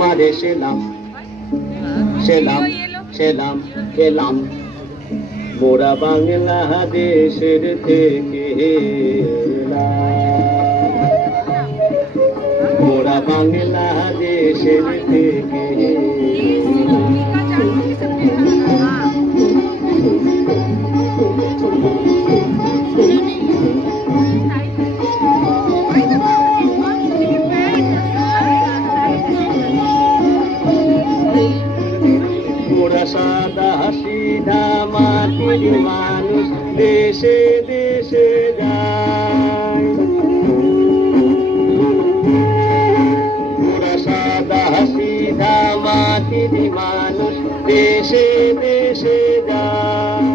তোমারে সেলাম সেলাম সেলাম সেলাম মোরা বাংলাদেশের থেকে মোরা বাংলাদেশের থেকে মোরা সাদা সিধা মাটির মানুষ দেশে দেশে যায় মোরা সাদা সিধা মাটির মানুষ দেশে দেশে যায়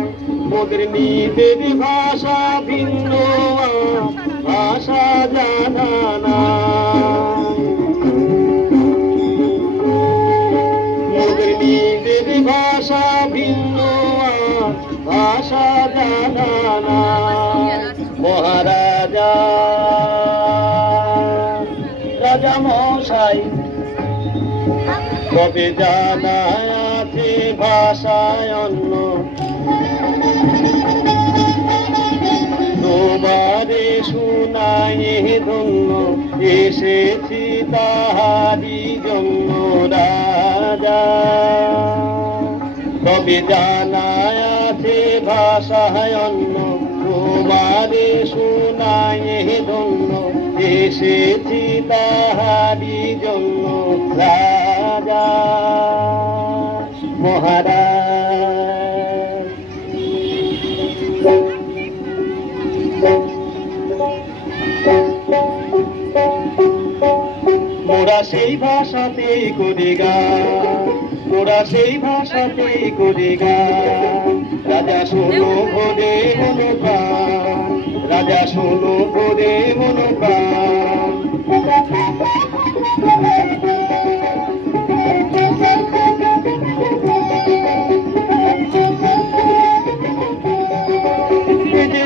মোদের নিজের ভাষা ভিন্ন ভাষা জানা না মোদের নিজের ভাষা ভিন্ন ভাষা জানা না মহারাজা রাজা মশাই কবে জানা আছে ভাষায় অন্য তোমারে শুনাই ধন্য এসেছি তাহারি জন্য রাজা তবে জানা আছে ভাষায় অন্য তোমারে শুনাই ধন্য এসেছি তাহারি জন্য রাজা মহারাজ মোরা সেই ভাষাতেই করি গান মোরা সেই ভাষাতেই করি গান রাজা শোনো ভোরে মনোপ্রাণ রাজা শোনো ভোরে মনোপ্রাণ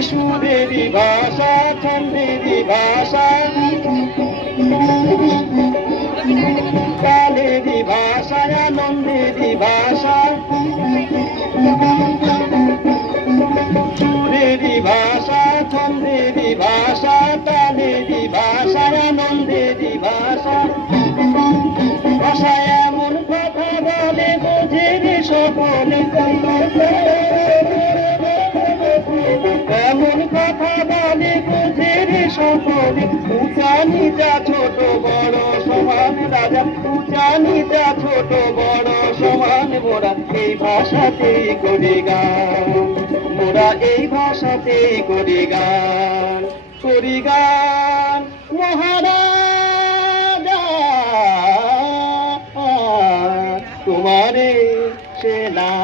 সুরেরই ভাষা ছন্দেরই ভাষা কালেরই ভাষা আনন্দেরই ভাষা সুরেরই ভাষা ছন্দেরই ভাষা কালেরই ভাষা আনন্দেরই ভাষা ভাষা এমন কথা বলে বোঝের সকলে এমন কথা বলে বোঝের সকলে উঁচা নিচা ছোট বড় সমান রাজা উঁচা নিচা ছোট বড় সমান মোরা এই ভাষাতেই করি গান মোরা এই ভাষাতেই করি গান মহারাজা তোমারে সেনা